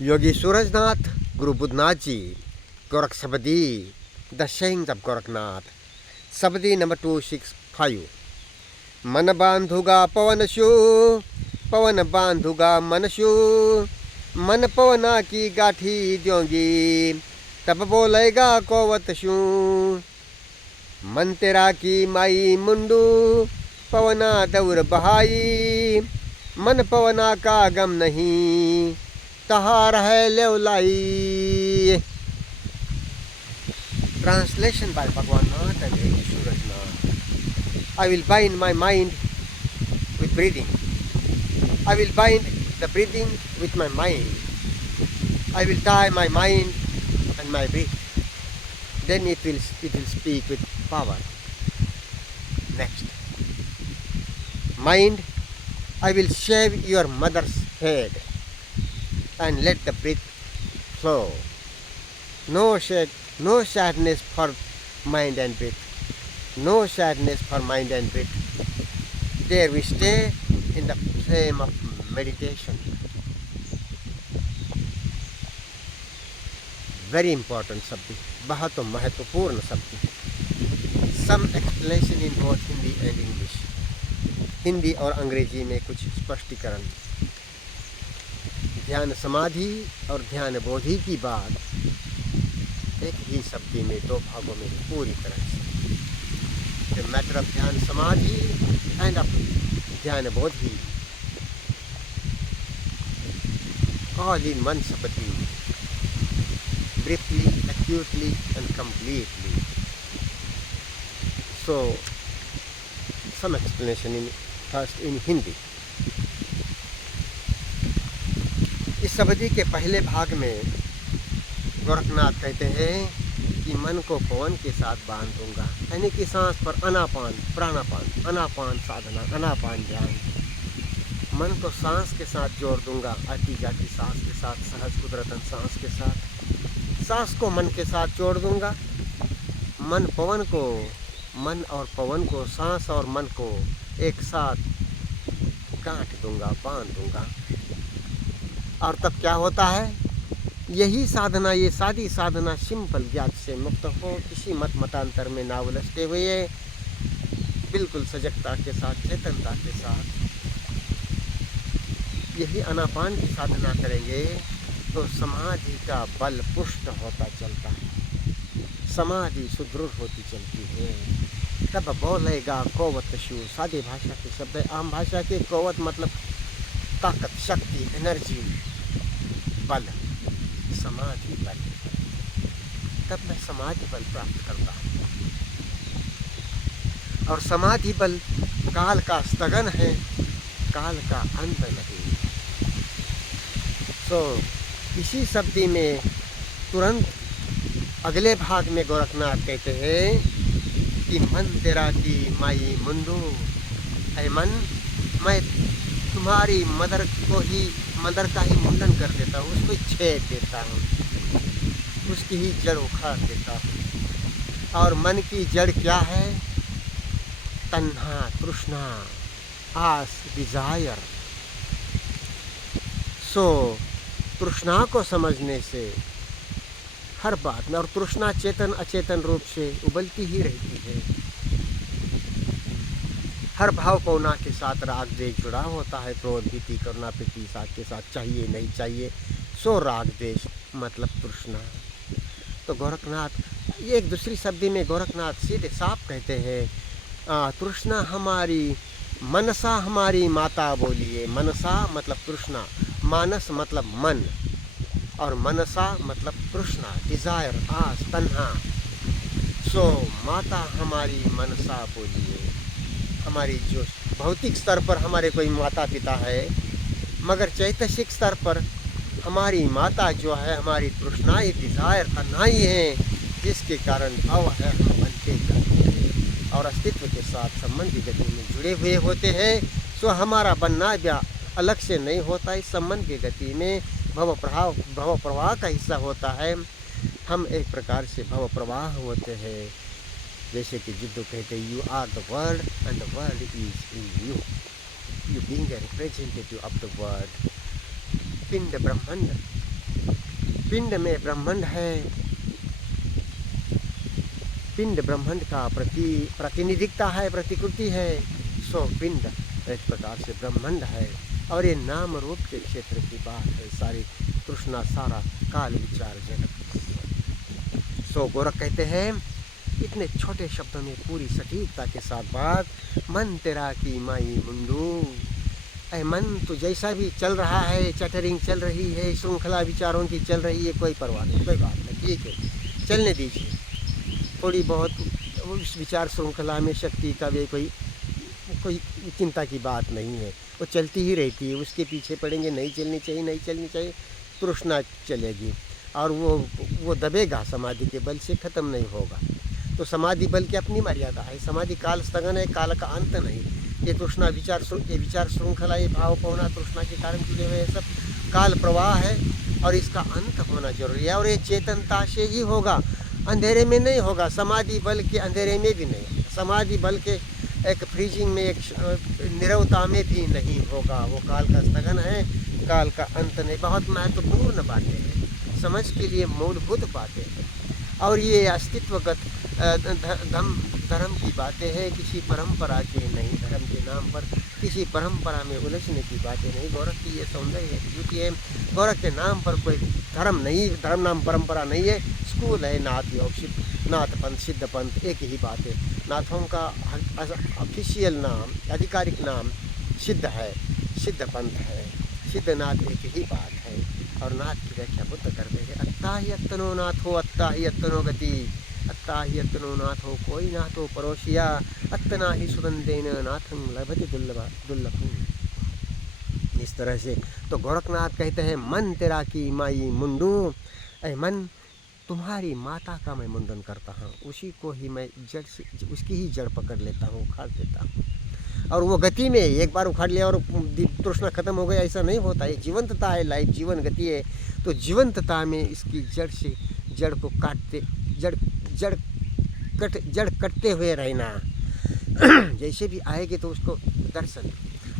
Yogi Surajnath, Guru Buddhanath ji, Gorakh Shabdi, the sayings of Gorakhnath, Shabdi number 265। मन बांधुगा पवनशु, पवन बांधुगा मनशु, मन पवना की गाठी द्योंगी, तब बोलेगा कोवतशु। मन तेरा की माई मुंडू, पवना दौर बहाई, मन पवना का गम नहीं, तहार है लेवलाई। Translation by Bhagwan Nath and Yogi Surajnath. I will bind my mind with breathing. I will bind the breathing with my mind. I will tie my mind and my breath. Then it will speak with power. Next. Mind, I will shave your mother's head and let the breath flow. No sadness for mind and breath. No sadness for mind and breath. There we stay in the flame of meditation. Very important subject. बहुत महत्वपूर्ण subject. Some explanation in both Hindi and English. Hindi और अंग्रेजी में कुछ स्पष्टीकरण। ध्यान समाधि और ध्यान बोधि की बात एक ही शब्द में दो भागों में पूरी तरह से। The matter of ध्यान समाधि and of ध्यान बोधि all in one शब्द, briefly, acutely and completely. So some explanation in first in Hindi. इस शब्दी के पहले भाग में गोरखनाथ कहते हैं कि मन को पवन के साथ बांध दूंगा, यानी कि सांस पर अनापान प्राणापान, अनापान साधना, अनापान ध्यान। मन को सांस के साथ जोड़ दूंगा, आती जाती सांस के साथ, सहज कुदरतन सांस के साथ। सांस को मन के साथ जोड़ दूंगा, मन और पवन को, सांस और मन को एक साथ गांठ दूंगा, बांध दूंगा। और तब क्या होता है? यही साधना, ये सादी साधना सिंपल ज्ञात से मुक्त हो, किसी मत मतांतर में ना उलझते हुए बिल्कुल सजगता के साथ, चेतनता के साथ यही अनापान की साधना करेंगे तो समाधि का बल पुष्ट होता चलता है, समाधि सुदृढ़ होती चलती है। तब बोलेगा कोवतशु, सादी भाषा के शब्द है। आम भाषा के कोवत मतलब ताकत, शक्ति, एनर्जी, बल, समाधि बल। तब मैं समाधि बल प्राप्त करता हूँ। और समाधि बल काल का स्थगन है, काल का अंत नहीं। इसी शब्दी में तुरंत अगले भाग में गोरखनाथ कहते हैं कि मन तेरा की माई मुंडू, है मन, मैं तुम्हारी मदर का ही मुंडन कर देता हूँ, उसको छेद देता हूँ, उसकी ही जड़ उखाड़ देता हूँ। और मन की जड़ क्या है? तन्हा, तृष्णा, आस, डिजायर। तृष्णा को समझने से हर बात में, और तृष्णा चेतन अचेतन रूप से उबलती ही रहती है। हर भाव पौना के साथ राग द्वेष जुड़ा होता है, क्रोध, भीति, करुणा, प्रीति साथ के साथ, चाहिए नहीं चाहिए, सो राग द्वेष मतलब तृष्णा। तो गोरखनाथ ये एक दूसरी शब्दी में गोरखनाथ सीधे साफ कहते हैं, तृष्णा हमारी, मनसा हमारी माता बोलिए। मनसा मतलब तृष्णा, मानस मतलब मन, और मनसा मतलब तृष्णा, डिजायर, आस, तन्हा। माता हमारी मनसा बोलिए। हमारी जो भौतिक स्तर पर हमारे कोई माता पिता है, मगर चैतसिक स्तर पर हमारी माता जो है हमारी तृष्णाई, डिजायर, तन्हाई है, जिसके कारण भाव है हम बनते जाते हैं और अस्तित्व के साथ संबंध की गति में जुड़े हुए होते हैं। हमारा बनना या अलग से नहीं होता, इस संबंध की गति में भव प्रवाह का हिस्सा होता है। हम एक प्रकार से भव प्रवाह होते हैं। जैसे कि जिद्दू कहते हैं, you are the world and the world is in you, you being a representative of the world. पिंड ब्रह्मांड पिंड में ब्रह्मांड है, पिंड ब्रह्मांड का प्रतिनिधिकता है, प्रतिकृति है। सो पिंड एक प्रकार से ब्रह्मांड है और ये नाम रूप के क्षेत्र की बात है, सारी तृष्णा, सारा काल विचार जगत। सो गोरख कहते हैं इतने छोटे शब्दों में पूरी सटीकता के साथ बात, मन तेरा की माई मुंडू, ऐ मन तो जैसा भी चल रहा है, चटरिंग चल रही है, श्रृंखला विचारों की चल रही है, कोई परवाह नहीं, कोई बात नहीं, ठीक है, चलने दीजिए। थोड़ी बहुत उस विचार श्रृंखला में शक्ति का वे कोई चिंता की बात नहीं है, वो चलती ही रहती है। उसके पीछे पड़ेंगे, नहीं चलनी चाहिए, नहीं चलनी चाहिए, तृष्णा चलेगी और वो दबेगा, समाधि के बल से ख़त्म नहीं होगा। तो समाधि बल की अपनी मर्यादा है, समाधि काल स्थगन है, काल का अंत नहीं। ये तृष्णा विचार श्रृंखला, ये भाव पौना तृष्णा के कारण जुड़े हुए सब काल प्रवाह है और इसका अंत होना जरूरी है। और ये चेतनता से ही होगा, अंधेरे में नहीं होगा, समाधि बल के अंधेरे में भी नहीं, समाधि बल के एक फ्रीजिंग में, एक निरवता में भी नहीं होगा। वो काल का स्थगन है, काल का अंत नहीं। बहुत महत्वपूर्ण बातें हैं, समझ के लिए मूलभूत बातें हैं। और ये अस्तित्वगत धर्म की बातें हैं, किसी परंपरा के नहीं, धर्म के नाम पर किसी परंपरा में उलझने की बातें नहीं। गोरख की ये सौंदर्य है, ब्यूटी है। गोरख के नाम पर कोई धर्म नहीं, धर्म नाम परंपरा नहीं है, स्कूल है, नाथ योग, नाथ पंथ, सिद्ध पंथ, एक ही बात है। नाथों का ऑफिशियल नाम, आधिकारिक नाम सिद्ध है, सिद्ध पंथ है, सिद्ध नाथ एक ही बात है। और नाथ की व्याख्या बुद्ध करते हैं, अत्ता ही अत्तनो नाथो, अत्ता ही अत्तनो गति, अत्ता ही अत्तनो नाथो, कोई नाथो परोशिया, अत्तना ही सुगंधेन नाथं लभते दुर्लभं। इस तरह से तो गोरखनाथ कहते हैं, मन तेरा की माई मुंडू, ऐ मन तुम्हारी माता का मैं मुंडन करता हूँ, उसी को ही मैं जड़ से, उसकी ही जड़ पकड़ लेता हूँ, उखाड़ देता हूँ। और वो गति में एक बार उखाड़ लिया और तृष्णा खत्म हो गया, ऐसा नहीं होता। ये जीवंतता है, लाइफ जीवन गति है। तो जीवंतता में इसकी जड़ से, जड़ को काटते, जड़ कटते हुए रहना। जैसे भी आएगी तो उसको दर्शन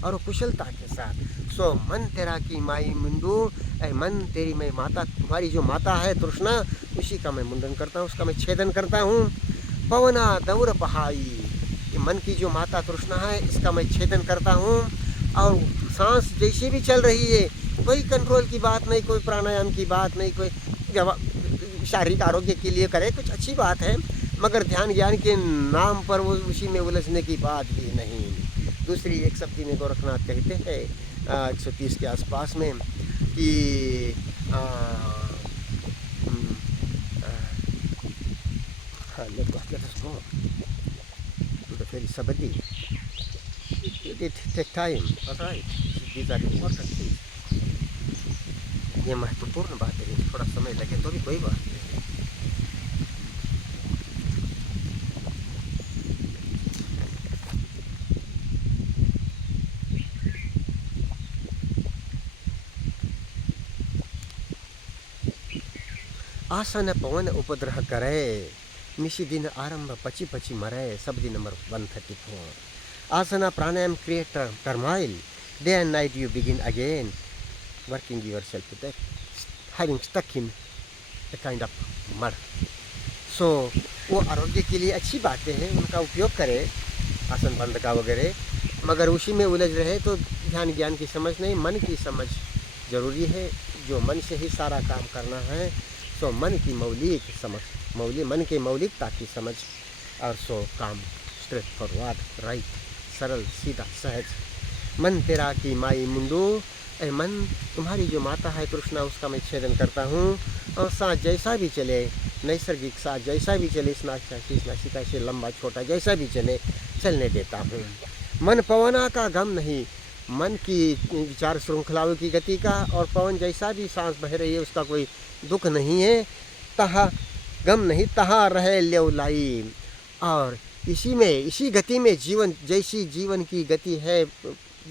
और कुशलता के साथ। सो मन तेरा की माई मुंडू, ऐ मन तेरी मैं माता, तुम्हारी जो माता है तृष्णा, उसी का मैं मुंडन करता हूँ, उसका मैं छेदन करता हूँ। पवना दौर पहाई, ये मन की जो माता तृष्णा है, इसका मैं छेदन करता हूँ। और सांस जैसी भी चल रही है, कोई कंट्रोल की बात नहीं, कोई प्राणायाम की बात नहीं, कोई शारीरिक आरोग्य के लिए करे, कुछ अच्छी बात है, मगर ध्यान ज्ञान के नाम पर वो उसी में उलझने की बात भी नहीं। दूसरी एक शब्दी में गोरखनाथ कहते हैं 130 के आसपास में कि सबदी it take time, alright, these are important things। ये महत्वपूर्ण बात है, थोड़ा समय लगे तो भी कोई बात नहीं। आसन पवन उपद्रह करे, निशी दिन आरंभ पची पची मरे, शब्दी number 134। Asana pranayam create turmoil. Day and night you begin again, working yourself to death, having stuck in a kind of mud. So वो आरोग्य के लिए अच्छी बातें हैं, उनका उपयोग करें, आसन बंद का वगैरह, मगर उसी में उलझ रहे तो ध्यान ज्ञान की समझ नहीं, मन की समझ जरूरी है। जो मन से ही सारा काम करना है, सो मन की मौलिक समझ, मन के मौलिकता की समझ, और सो काम स्ट्रेट फॉरवर्ड, राइट, सरल सीधा सहज। मन तेरा की माई मुंडू, ऐ मन तुम्हारी जो माता है तृष्णा, उसका मैं छेदन करता हूँ। और सांस जैसा भी चले, नैसर्गिक सांस जैसा भी चले, इस नासिका से लंबा छोटा जैसा भी चले, चलने देता हूँ। मन पवना का गम नहीं, मन की विचार श्रृंखलाओं की गति का, और पवन जैसा भी सांस बह रही है उसका कोई दुख नहीं है। तहा गम नहीं, तहा रहे ल्यौलाई, और इसी में, इसी गति में जीवन, जैसी जीवन की गति है,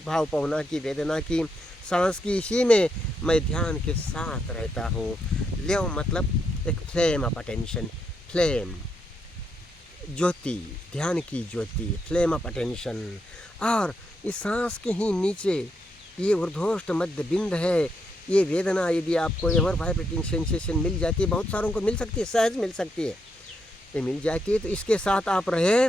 भाव पवना की, वेदना की, सांस की, इसी में मैं ध्यान के साथ रहता हूँ। ल्यव मतलब एक फ्लेम ऑफ अटेंशन, फ्लेम, ज्योति, ध्यान की ज्योति, फ्लेम ऑफ अटेंशन। और इस सांस के ही नीचे ये ऊर्ध्वष्ट मध्य बिंद है, ये वेदना यदि आपको एवर वाइब्रेटिंग सेंसेशन मिल जाती है, बहुत सारों को मिल सकती है, सहज मिल सकती है, ये मिल जाती है, तो इसके साथ आप रहे।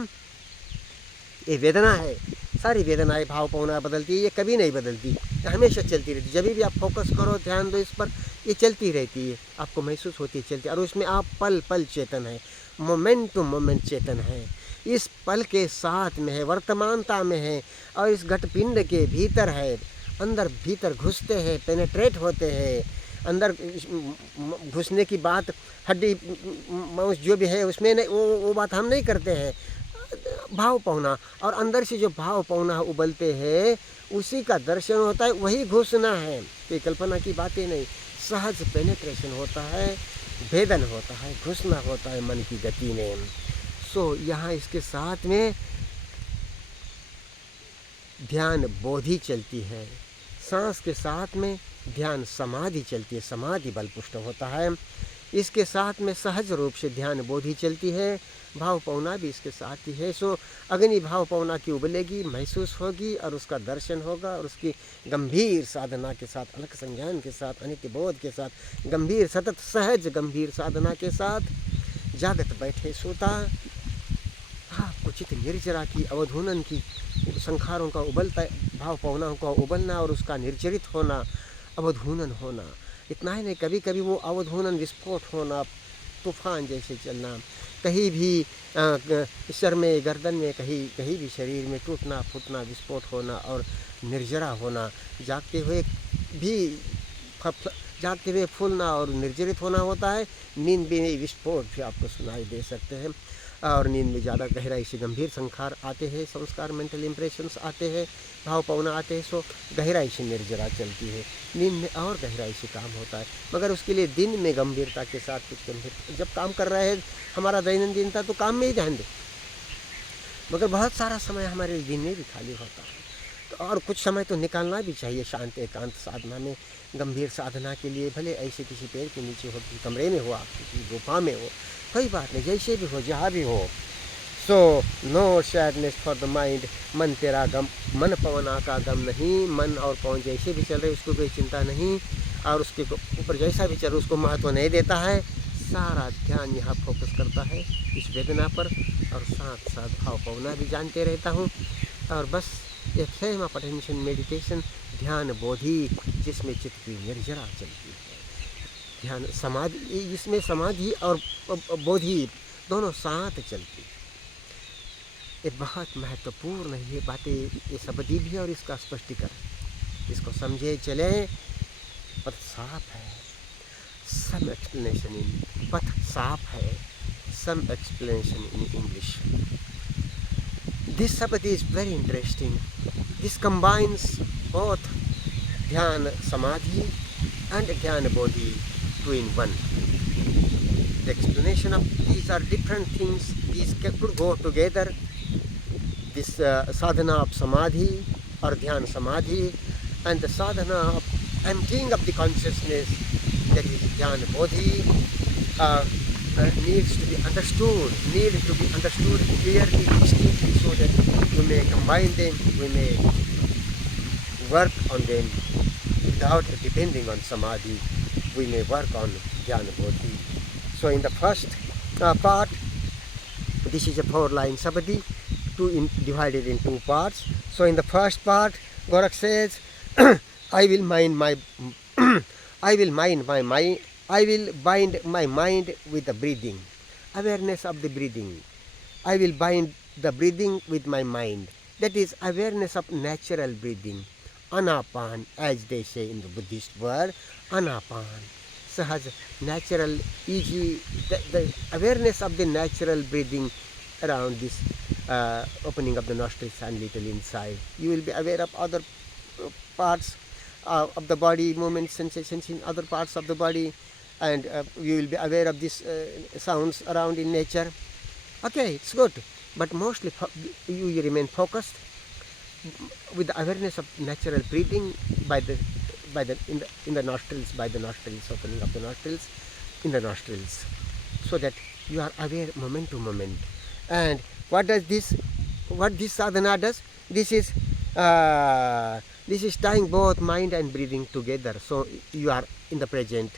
ये वेदना है, सारी वेदनाएं भाव भावना बदलती है, ये कभी नहीं बदलती, ये हमेशा चलती रहती है। जब भी आप फोकस करो, ध्यान दो इस पर, ये चलती रहती है, आपको महसूस होती है चलती है, और उसमें आप पल पल चेतन है, मोमेंट टू मोमेंट चेतन है, इस पल के साथ में है, वर्तमानता में है, और इस घटपिंड के भीतर है, अंदर भीतर घुसते हैं, पेनेट्रेट होते हैं, अंदर घुसने की बात हड्डी मांस जो भी है उसमें नहीं, वो बात हम नहीं करते हैं, भाव पौना, और अंदर से जो भाव पौना उबलते हैं उसी का दर्शन होता है, वही घुसना है, कोई कल्पना की बातें नहीं, सहज पेनेट्रेशन होता है, भेदन होता है, घुसना होता है मन की गति में। सो यहाँ इसके साथ में ध्यान बोधि चलती है, सांस के साथ में ध्यान समाधि चलती है, समाधि बलपुष्ट होता है, इसके साथ में सहज रूप से ध्यान बोधि चलती है, भाव पौना भी इसके साथ ही है। सो अग्नि भाव पौना की उबलेगी, महसूस होगी, और उसका दर्शन होगा, और उसकी गंभीर साधना के साथ, अलग संज्ञान के साथ, अनित्य बोध के साथ, गंभीर सतत सहज गंभीर साधना के साथ, जागत बैठे सोता आपको चित्त निर्जरा की, अवधूनन की, संखारों का उबलता, भाव पौनाओं का उबलना और उसका निर्जरित होना, अवधूनन होना, इतना ही नहीं, कभी कभी वो अवधूनन विस्फोट होना, तूफान जैसे चलना, कहीं भी सर में, गर्दन में, कहीं भी शरीर में टूटना फूटना, विस्फोट होना और निर्जरा होना, जागते हुए फूलना और निर्जरित होना होता है। नींद में विस्फोट भी आपको सुनाई दे सकते हैं, और नींद में ज़्यादा गहराई से गंभीर संखार आते हैं, संस्कार मेंटल इम्प्रेशंस आते हैं, भाव पौना आते हैं, सो गहराई से निर्जरा चलती है, नींद में और गहराई से काम होता है, मगर उसके लिए दिन में गंभीरता के साथ कुछ गंभीर, जब काम कर रहे हैं हमारा दैनंदिन था तो काम में ही ध्यान दे, मगर बहुत सारा समय हमारे दिन में भी खाली होता है, तो और कुछ समय तो निकालना भी चाहिए शांत एकांत साधना में, गंभीर साधना के लिए, भले ऐसे किसी पेड़ के नीचे हो, किसी कमरे में हो, आप किसी गुफा में हो, कोई बात नहीं, जैसे भी हो, जहाँ भी हो। So no sadness for the mind, मन तेरा गम, मन पवना का गम नहीं, मन और पवन जैसे भी चल रहे उसको कोई चिंता नहीं, और उसके ऊपर जैसा भी चल रहा उसको महत्व नहीं देता है, सारा ध्यान यहाँ फोकस करता है इस वेदना पर, और साथ साथ भाव पवना भी जानते रहता हूँ, और बस ये फ्लेम ऑफ अटेंशन मेडिटेशन, ध्यान बोधि, जिसमें चित्त की निर्जरा चलती है, ध्यान समाधि, इसमें समाधि और बोधि दोनों साथ चलती है। ये बहुत महत्वपूर्ण है ये बातें, ये शब्दी भी और इसका स्पष्टीकरण, इसको समझे चले, पथ साफ है, सम एक्सप्लेनेशन इन, पथ साफ है, सम एक्सप्लेनेशन इन इंग्लिश। दिस शब्द is very interesting, this combines both ध्यान समाधि and Jnana Bodhi, two in one. The explanation of these are different things, these could go together. This sadhana of samadhi or dhyan samadhi, and the sadhana of emptying of the consciousness, that is Jnana Bodhi, needs to be understood clearly, distinctly, so that we may combine them, we may work on them. Without depending on samadhi, we may work on Jnana Bodhi. So in the first part, this is a 4-line sabadi, divided in 2 parts. So in the first part, Gorakh says, I will bind my mind with the breathing, awareness of the breathing. I will bind the breathing with my mind. That is awareness of natural breathing. Anapan, as they say in the Buddhist word, Anapan, Sahaj, natural, easy, the awareness of the natural breathing around this opening of the nostrils and little inside. You will be aware of other parts of the body, movements, sensations in other parts of the body, and you will be aware of these sounds around in nature. Okay, it's good, but mostly you remain focused with the awareness of natural breathing in the nostrils, by the nostrils, opening of the nostrils, in the nostrils, so that you are aware moment to moment. And what this sadhana does? This is This is tying both mind and breathing together. So you are in the present,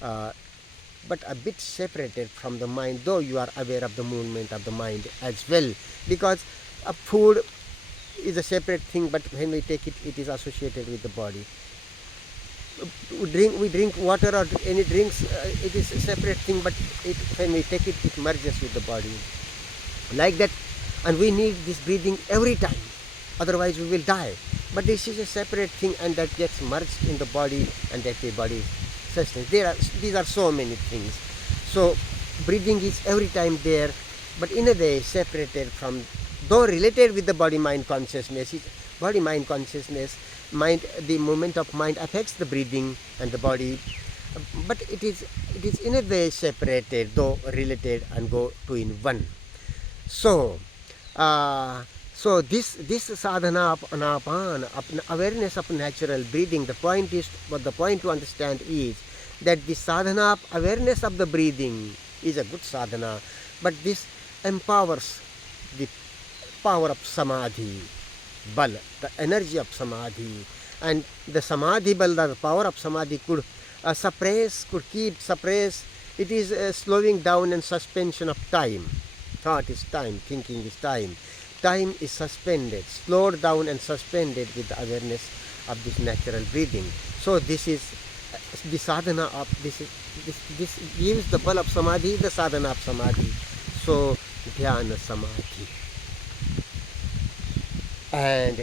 but a bit separated from the mind, though you are aware of the movement of the mind as well. Because food is a separate thing, but when we take it, it is associated with the body. We drink water or any drinks, it is a separate thing, but when we take it, it merges with the body. Like that, and we need this breathing every time, otherwise we will die. But this is a separate thing, and that gets merged in the body, and that the body sustains. These are so many things. So breathing is every time there, but in a way separated from, though related with the body-mind consciousness. Body-mind consciousness, the movement of mind affects the breathing and the body, but it is in a way separated, though related, and go two in one. So this sadhana of anapan, awareness of natural breathing, the point to understand is that the sadhana of awareness of the breathing is a good sadhana, but this empowers the power of samadhi bal, the energy of samadhi, and the samadhi bal, the power of samadhi could keep suppress. It is slowing down and suspension of time. Thought is time, thinking is time. Time is suspended, slowed down and suspended with the awareness of this natural breathing. So this is the sadhana of this gives the bal of samadhi, the sadhana of samadhi. So dhyana samadhi. And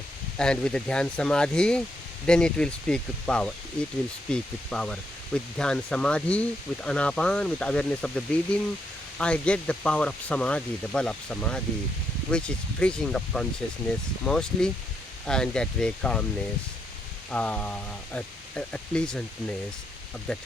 with the dhyan samadhi, then it will speak with power. It will speak with power. With dhyan samadhi, with anapan, with awareness of the breathing, I get the power of samadhi, the bal of samadhi, which is preaching of consciousness mostly, and that way calmness, a pleasantness of that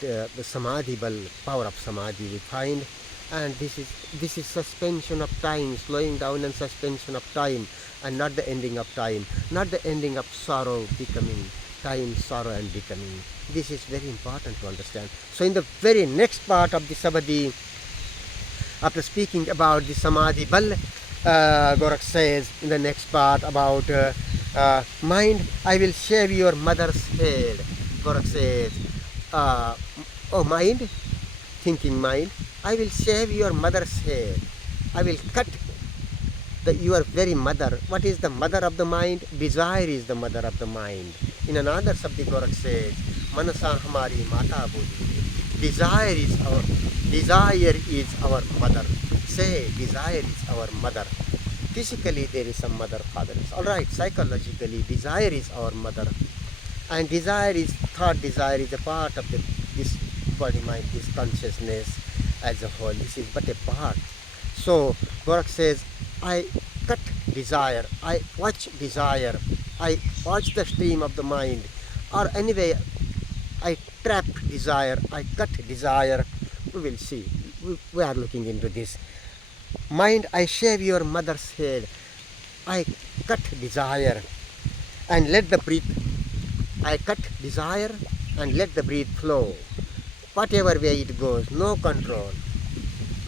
the samadhi bal, power of samadhi we find. And this is suspension of time, slowing down and suspension of time, and not the ending of time, not the ending of sorrow becoming time, sorrow and becoming. This is very important to understand. So in the very next part of the samadhi, after speaking about the samadhi bal, Gorakh says in the next part about mind, I will shave your mother's head. Gorakh says, oh mind, thinking mind, I will shave your mother's head. I will cut your very mother. What is the mother of the mind? Desire is the mother of the mind. In another sabdi, Gorakh says, Manasa hamari mata bodhi. Desire is our mother. Say, desire is our mother. Physically, there is some mother, father. Alright, psychologically, desire is our mother. And thought desire is a part of this body, mind, this consciousness as a whole. This is but a part. So Gorakh says, I cut desire, I watch desire, I watch the stream of the mind, or anyway, I trap desire, I cut desire. We will see. We are looking into this. Mind, I shave your mother's head, I cut desire, and let the breath. I cut desire and let the breath flow. Whatever way it goes, no control.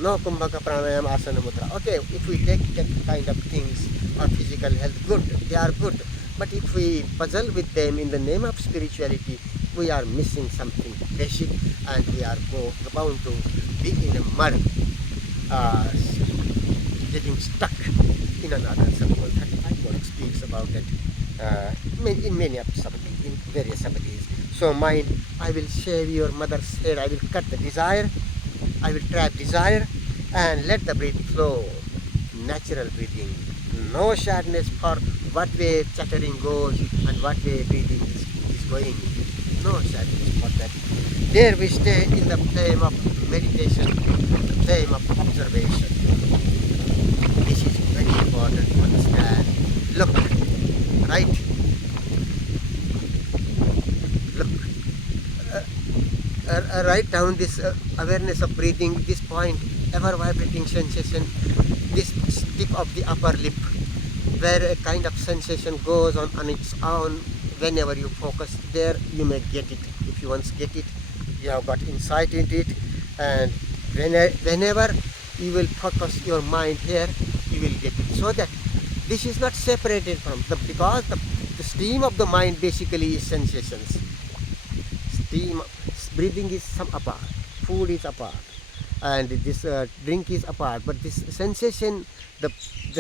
No kumbhaka pranayam asana mudra. Okay, if we take that kind of things or physical health, good, they are good. But if we puzzle with them in the name of spirituality, we are missing something basic, and we are bound to be in a mud, getting stuck in another circle. 35 Gorakh speaks about that in many of sabadis, in various sabadis. So mind, I will shave your mother's hair, I will cut the desire, I will trap desire, and let the breath flow. Natural breathing. No sadness for what way chattering goes and what way breathing is going. No sadness for that. There we stay in the flame of meditation, the flame of observation. This is very important to understand. Look, right? Write down this awareness of breathing, this point, ever vibrating sensation, this tip of the upper lip, where a kind of sensation goes on its own. Whenever you focus there, you may get it. If you once get it, you have got insight into it, and whenever you will focus your mind here, you will get it. So that This is not separated from because the stream of the mind basically is sensations. Stream, breathing is some apart, food is apart, and this drink is apart. But this sensation, the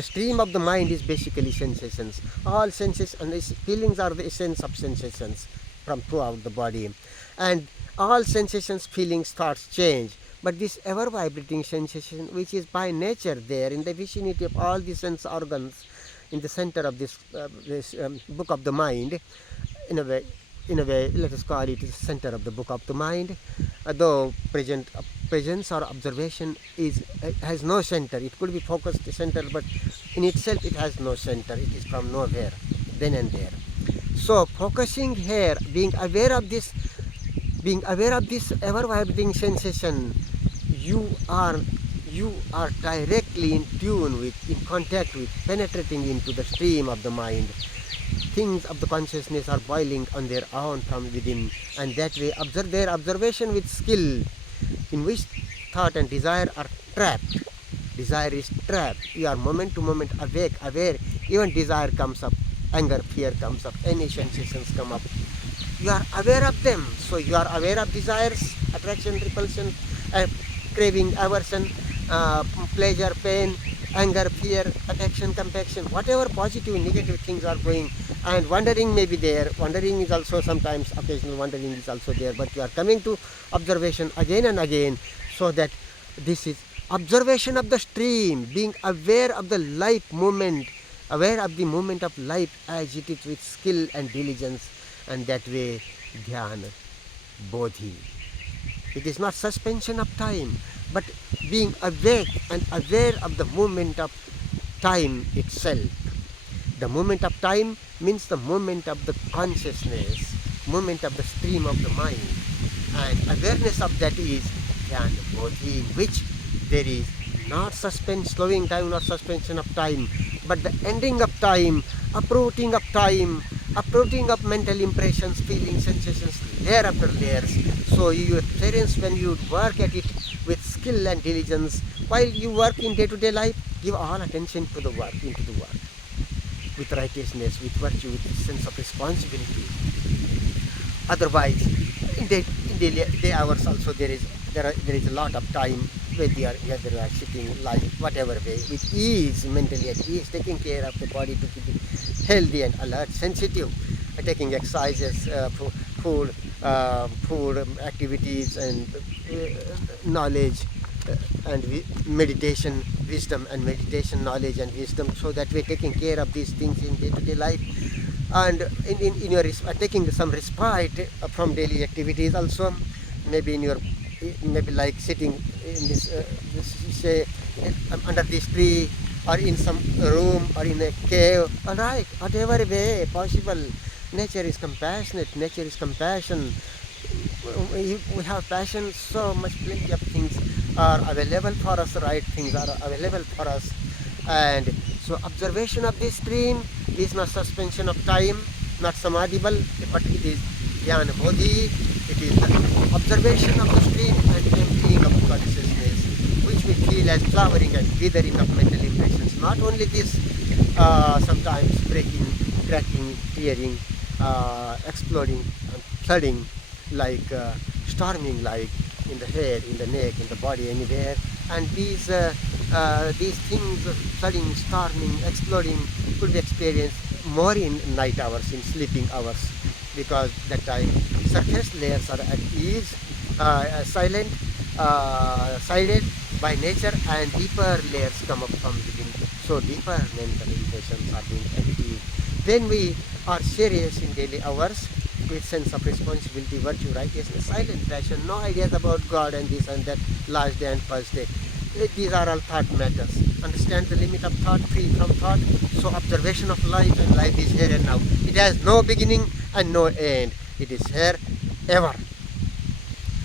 stream of the mind is basically sensations. All senses and feelings are the essence of sensations from throughout the body, and all sensations, feelings, thoughts change. But this ever vibrating sensation, which is by nature there in the vicinity of all the sense organs, in the center of this book of the mind, in a way, let us call it the center of the book of the mind, though presence or observation has no center. It could be focused center, but in itself it has no center. It is from nowhere, then and there. So focusing here, being aware of this ever vibrating sensation, you are directly in tune with, in contact with, penetrating into the stream of the mind. Things of the consciousness are boiling on their own from within, and that way their observation with skill, in which thought and desire are trapped. Desire is trapped. You are moment to moment awake, aware. Even desire comes up, anger, fear comes up, any sensations come up. You are aware of them. So you are aware of desires, attraction, repulsion, craving, aversion, pleasure, pain, anger, fear, affection, compassion, whatever positive, negative things are going, and wandering may be there. Wandering is also sometimes, occasional wandering is also there, but you are coming to observation again and again, so that this is observation of the stream, being aware of the life movement, aware of the movement of life as it is with skill and diligence, and that way dhyana, bodhi. It is not suspension of time, but being awake and aware of the movement of time itself. The movement of time means the movement of the consciousness, movement of the stream of the mind, and awareness of that is dhyana, bodhi, in which there is not slowing down or suspension of time, but the ending of time, uprooting of time, uprooting of mental impressions, feelings, sensations, layer after layers. So you experience, when you work at it with skill and diligence, while you work in day-to-day life, give all attention to the work, into the work, with righteousness, with virtue, with a sense of responsibility. Otherwise, in day hours also there is a lot of time whether you are sitting, lying, whatever way, with ease, mentally at ease, taking care of the body to keep it healthy and alert, sensitive, taking exercises, food activities, and knowledge, and meditation, wisdom and meditation, knowledge and wisdom, so that we're taking care of these things in day-to-day life, and in your taking some respite from daily activities also, maybe like sitting in this say under this tree, or in some room, or in a cave, all right, whatever way possible. Nature is compassionate, nature is compassion. We have passion, so much, plenty of things are available for us, right things are available for us. And so observation of this stream is not suspension of time, not samadhibal, but it is dhyana bodhi. It is the observation of the stream and emptying of consciousness, which we feel as flowering and withering of mental impressions. Not only this, sometimes breaking, cracking, tearing, exploding, and flooding, like storming, like in the head, in the neck, in the body, anywhere. And these things, flooding, storming, exploding, could be experienced more in night hours, in sleeping hours, because that time surface layers are at ease, silent, sided by nature, and deeper layers come up from within. So deeper mental impressions are being emptied. Then we are serious in daily hours, with sense of responsibility, virtue, righteousness, silent passion, no ideas about God and this and that, last day and first day. These are all thought matters. Understand the limit of thought, free from thought. So observation of life, and life is here and now. It has no beginning and no end. It is here ever.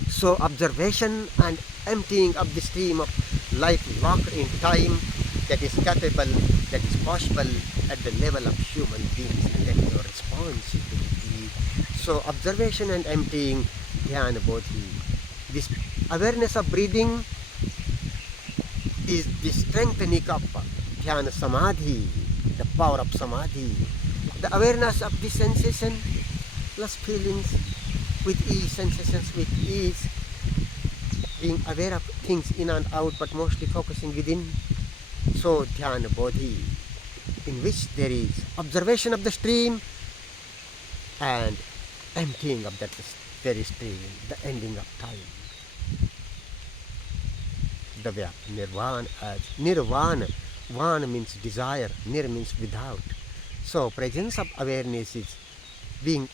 So observation and emptying of the stream of life locked in time, that is capable, that is possible at the level of human beings, and that is your responsibility. So observation and emptying, dhyana bodhi. This awareness of breathing is the strengthening of dhyana samadhi. the power of samadhi, the awareness of the sensation plus feelings with ease, sensations with ease, being aware of things in and out but mostly focusing within. So dhyana bodhi, in which there is observation of the stream and emptying of that very stream, the ending of time. The way of nirvana as nirvana. Vana means desire, nir means without. So presence of awareness being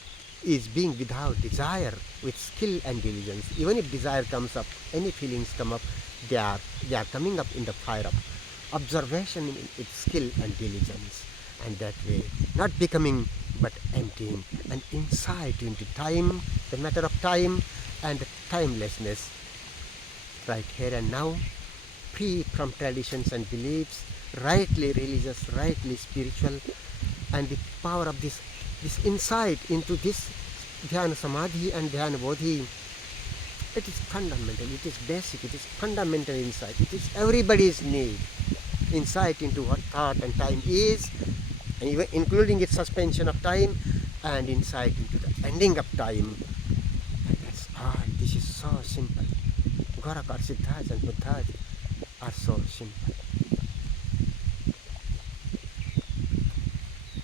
being without desire, with skill and diligence. Even if desire comes up, any feelings come up, they are coming up in the fire of observation with skill and diligence. And that way, not becoming but emptying, and insight into time, the matter of time and timelessness, right here and now, free from traditions and beliefs, rightly religious, rightly spiritual, and the power of this insight into this dhyana samadhi and dhyana bodhi. It is fundamental, it is basic, it is fundamental insight. It is everybody's need. Insight into what thought and time is, and even including its suspension of time, and insight into the ending of time. And that's all. This is so simple. Gorak or Siddhas and Buddhas are so simple.